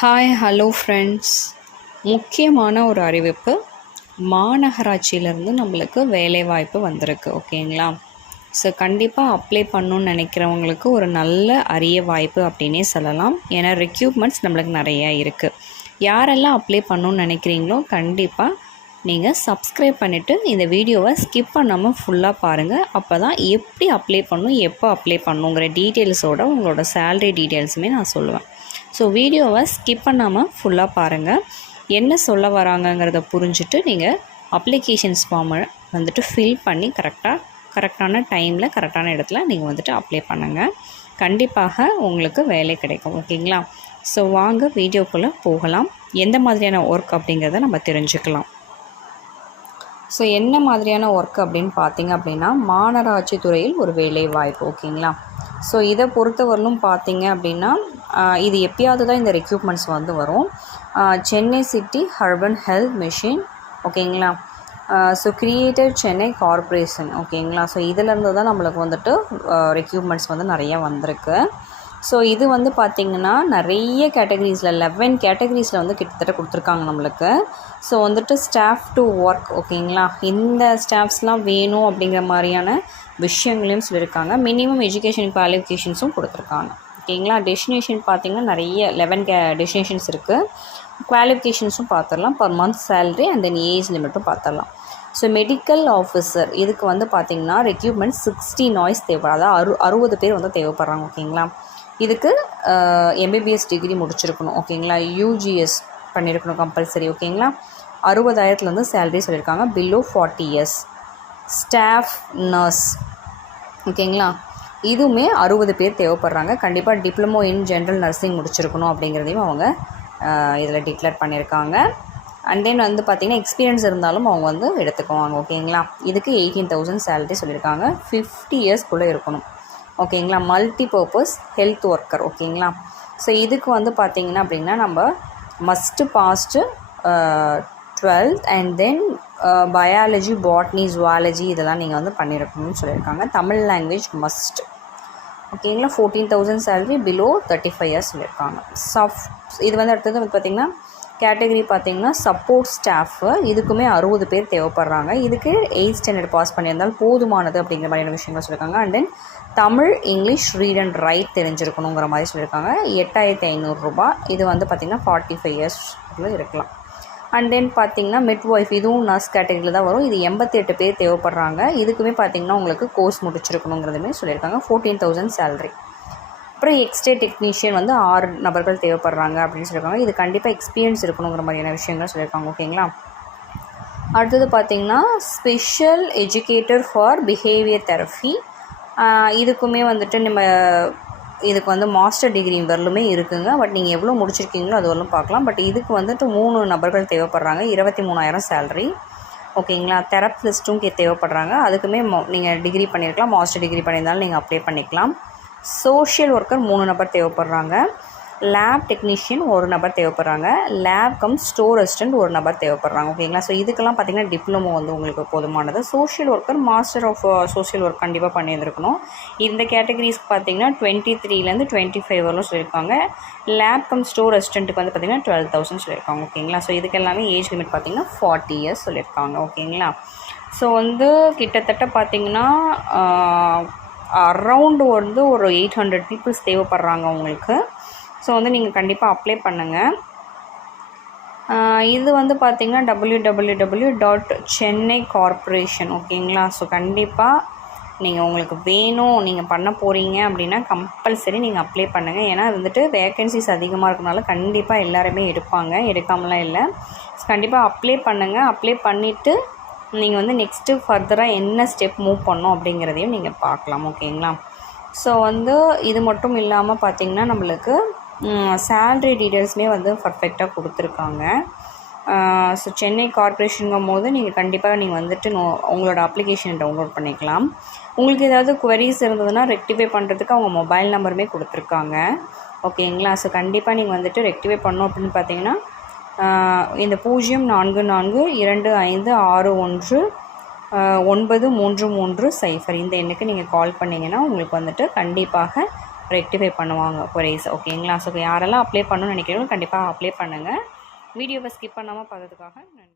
Hi hello friends. முக்கியமான ஒரு அறிவிப்பு. மாநகராட்சியிலேருந்து நம்மளுக்கு வேலைவாய்ப்பு வந்திருக்கு. ஓகேங்களா? ஸோ கண்டிப்பாக அப்ளை பண்ணணுன்னு நினைக்கிறவங்களுக்கு ஒரு நல்ல அரிய வாய்ப்பு அப்படின்னே சொல்லலாம். ஏன்னா ரெக்யூப்மெண்ட்ஸ் நம்மளுக்கு நிறையா இருக்குது. யாரெல்லாம் அப்ளை பண்ணணுன்னு நினைக்கிறீங்களோ கண்டிப்பாக நீங்கள் சப்ஸ்கிரைப் பண்ணிவிட்டு இந்த வீடியோவை ஸ்கிப் பண்ணாமல் ஃபுல்லாக பாருங்கள். அப்போ தான் எப்படி அப்ளை பண்ணணும், எப்போ அப்ளை பண்ணணுங்கிற டீட்டெயில்ஸோட உங்களோட சேலரி டீட்டெயில்ஸுமே நான் சொல்லுவேன். ஸோ வீடியோவை ஸ்கிப் பண்ணாமல் ஃபுல்லாக பாருங்கள். என்ன சொல்ல வராங்கங்கிறத புரிஞ்சுட்டு நீங்கள் அப்ளிகேஷன்ஸ் ஃபார்மை வந்துட்டு ஃபில் பண்ணி கரெக்டான டைமில் கரெக்டான இடத்துல நீங்கள் வந்துட்டு அப்ளை பண்ணுங்கள். கண்டிப்பாக உங்களுக்கு வேலை கிடைக்கும். ஓகேங்களா? ஸோ வாங்க வீடியோக்குள்ளே போகலாம். எந்த மாதிரியான ஒர்க் அப்படிங்கிறத நம்ம தெரிஞ்சுக்கலாம். ஸோ என்ன மாதிரியான ஒர்க் அப்படின்னு பார்த்தீங்க அப்படின்னா, மாநகராட்சி துறையில் ஒரு வேலை வாய்ப்பு. ஓகேங்களா? ஸோ இதை பொறுத்தவரையிலும் பார்த்தீங்க அப்படின்னா, இது எப்பயாவது தான் இந்த ரெக்யூப்மெண்ட்ஸ் வரும். Chennai city urban health mission. ஓகேங்களா? So created Chennai corporation. ஓகேங்களா? ஸோ இதிலேருந்து தான் நம்மளுக்கு வந்துட்டு ரெக்யூப்மெண்ட்ஸ் நிறையா வந்திருக்கு. ஸோ இது பார்த்திங்கன்னா நிறைய கேட்டகரிஸில் 11 கேட்டகரிஸில் கிட்டத்தட்ட கொடுத்துருக்காங்க நம்மளுக்கு. So staff to work. ஓகேங்களா? இந்த ஸ்டாஃப்ஸ்லாம் வேணும் அப்படிங்கிற மாதிரியான விஷயங்களையும் சொல்லியிருக்காங்க. மினிமம் எஜுகேஷன் குவாலிஃபிகேஷன்ஸும் கொடுத்துருக்காங்க. ஓகேங்களா? டெஸ்டினேஷன் பார்த்திங்கன்னா நிறைய 11 டெஸ்டினேஷன்ஸ் இருக்குது. குவாலிஃபிகேஷன்ஸும் பார்த்துடலாம். Per month salary and then age லிமிட்டும் பார்த்துடலாம். ஸோ மெடிக்கல் ஆஃபீஸர் இதுக்கு பார்த்திங்கன்னா ரெக்யூப்மெண்ட் 60 நாய்ஸ் தேவைப்படும். அதாவது 60 பேர் தேவைப்படுறாங்க. ஓகேங்களா? இதுக்கு எம்பிபிஎஸ் டிகிரி முடிச்சிருக்கணும். ஓகேங்களா? யூஜிஎஸ் பண்ணியிருக்கணும் கம்பல்சரி. ஓகேங்களா? 60,000 சேலரி சொல்லியிருக்காங்க. Below 40 years. Staff nurse. ஓகேங்களா? இதுவுமே 60 பேர் தேவைப்படுறாங்க. கண்டிப்பாக டிப்ளமோ இன் ஜென்ரல் நர்சிங் முடிச்சிருக்கணும் அப்படிங்கிறதையும் அவங்க இதில் டிக்ளேர் பண்ணியிருக்காங்க. அண்ட் தென் பார்த்திங்கன்னா எக்ஸ்பீரியன்ஸ் இருந்தாலும் அவங்க எடுத்துக்குவாங்க. ஓகேங்களா? இதுக்கு 18,000 சேலரி சொல்லியிருக்காங்க. 50 இயர்ஸ்க்குள்ளே இருக்கணும். ஓகேங்களா? Multi purpose health worker. ஓகேங்களா? ஸோ இதுக்கு பார்த்திங்கன்னா அப்படின்னா நம்ம must passed 12th and then biology, botany, zoology இதெல்லாம் நீங்கள் பண்ணியிருக்கணும்னு சொல்லியிருக்காங்க. Tamil language must. ஓகேங்களா? 14,000 சேலரி பிலோ 35 இயர்ஸ் சொல்லியிருக்காங்க. இது அடுத்தது பார்த்திங்கன்னா கேட்டகரி பார்த்திங்கன்னா சப்போர்ட் ஸ்டாஃபு. இதுக்குமே 60 பேர் தேவைப்படுறாங்க. இதுக்கு 8th ஸ்டாண்டர்ட் பாஸ் பண்ணியிருந்தால் போதுமானது அப்படிங்கிற மாதிரியான விஷயங்கள் சொல்லியிருக்காங்க. And then Tamil, English, read and write தெரிஞ்சிருக்கணுங்கிற மாதிரி சொல்லியிருக்காங்க. 8,500 ரூபா. இது பார்த்திங்கன்னா 45 இயர்ஸ் இருக்கலாம். அண்ட் தென் பார்த்திங்கன்னா மிட்வைஃப், இதுவும் நர்ஸ் கேட்டகரியில் தான் வரும். இது 88 பேர் தேவைப்படுறாங்க. இதுக்குமே பார்த்திங்கன்னா உங்களுக்கு கோர்ஸ் முடிச்சிருக்கணுங்கிறதுமே சொல்லியிருக்காங்க. 14,000 சேலரி. அப்புறம் எக்ஸ்ரே டெக்னீஷியன் 6 நபர்கள் தேவைப்படுறாங்க அப்படின்னு சொல்லியிருக்காங்க. இது கண்டிப்பாக எக்ஸ்பீரியன்ஸ் இருக்கணுங்கிற மாதிரியான விஷயங்கள் சொல்லியிருக்காங்க. ஓகேங்களா? அடுத்தது பார்த்திங்கன்னா special educator for behaviour therapy. இதுக்குமே நம்ம இதுக்கு மாஸ்டர் டிகிரி வரலுமே இருக்குங்க. பட் நீங்கள் எவ்வளோ முடிச்சிருக்கீங்களோ அது வரலும் பார்க்கலாம். பட் இதுக்கு 3 நபர்கள் தேவைப்படுறாங்க. 23,000 சேலரி. ஓகேங்களா? தெரப்பிஸ்ட்டும் தேவைப்படுறாங்க. அதுக்குமே நீங்கள் டிகிரி பண்ணியிருக்கலாம். மாஸ்டர் டிகிரி பண்ணியிருந்தாலும் நீங்கள் அப்ளை பண்ணிக்கலாம். சோஷியல் ஒர்க்கர் 3 நபர் தேவைப்படுறாங்க. லேப் டெக்னீஷியன் 1 நபர் தேவைப்படுறாங்க. லேப் கம் ஸ்டோர் அசிஸ்டன்ட் 1 நபர் தேவைப்படுறாங்க. ஓகேங்களா? ஸோ இதுக்கெல்லாம் பார்த்திங்கன்னா டிப்ளமோ உங்களுக்கு போதுமானது. Social worker master of social work கண்டிப்பாக பண்ணியிருந்துருக்கணும். இந்த கேட்டகரிஸ்க்கு பார்த்திங்கன்னா 23 to 25 வரலும் சொல்லியிருக்காங்க. லேப் கம் ஸ்டோர் அசிஸ்டண்ட்டுக்கு பார்த்திங்கன்னா 12,000 சொல்லியிருக்காங்க. ஓகேங்களா? ஸோ இதுக்கு எல்லாமே ஏஜ் லிமிட் பார்த்திங்கன்னா 40 இயர்ஸ் சொல்லியிருக்காங்க. ஓகேங்களா? ஸோ கிட்டத்தட்ட பார்த்திங்கன்னா அரவுண்டு ஒரு 800 பீப்புள்ஸ் தேவைப்படுறாங்க உங்களுக்கு. ஸோ நீங்கள் கண்டிப்பாக அப்ளை பண்ணுங்கள். இது பார்த்திங்கன்னா www.chennaicorporation. ஓகேங்களா? ஸோ கண்டிப்பாக நீங்கள் உங்களுக்கு வேணும், நீங்கள் பண்ண போகிறீங்க அப்படின்னா கம்பல்சரி நீங்கள் அப்ளை பண்ணுங்கள். ஏன்னா வேக்கன்சிஸ் அதிகமாக இருக்கனால கண்டிப்பாக எல்லாருமே எடுப்பாங்க, எடுக்காமலாம் இல்லை. ஸோ கண்டிப்பாக அப்ளை பண்ணுங்கள். அப்ளை பண்ணிவிட்டு நீங்கள் நெக்ஸ்ட்டு ஃபர்தராக என்ன ஸ்டெப் மூவ் பண்ணோம் அப்படிங்கிறதையும் நீங்கள் பார்க்கலாம். ஓகேங்களா? ஸோ இது மட்டும் இல்லாமல் பார்த்திங்கன்னா நம்மளுக்கு சேல்ரி டீட்டெயில்ஸுமே பர்ஃபெக்டாக கொடுத்துருக்காங்க. ஸோ சென்னை கார்ப்பரேஷனுங்கும் போது நீங்கள் கண்டிப்பாக நீங்கள் உங்களோட அப்ளிகேஷனை டவுன்லோட் பண்ணிக்கலாம். உங்களுக்கு ஏதாவது குவரிஸ் இருந்ததுன்னா ரெக்டிஃபை பண்ணுறதுக்கு அவங்க மொபைல் நம்பருமே கொடுத்துருக்காங்க. ஓகேங்களா? ஸோ கண்டிப்பாக நீங்கள் ரெக்டிஃபை பண்ணோம் அப்படின்னு பார்த்தீங்கன்னா இந்த 0442561933 இந்த எண்ணுக்கு நீங்கள் கால் பண்ணிங்கன்னா உங்களுக்கு கண்டிப்பாக ரெக்டிஃபை பண்ணுவாங்க குறைஸ். ஓகேங்களா? ஸோ யாரெல்லாம் அப்ளை பண்ணணும்னு நினைக்கிறீங்களோ கண்டிப்பாக அப்ளை பண்ணுங்கள். வீடியோவை ஸ்கிப் பண்ணாமல் பார்த்ததுக்காக நன்றி.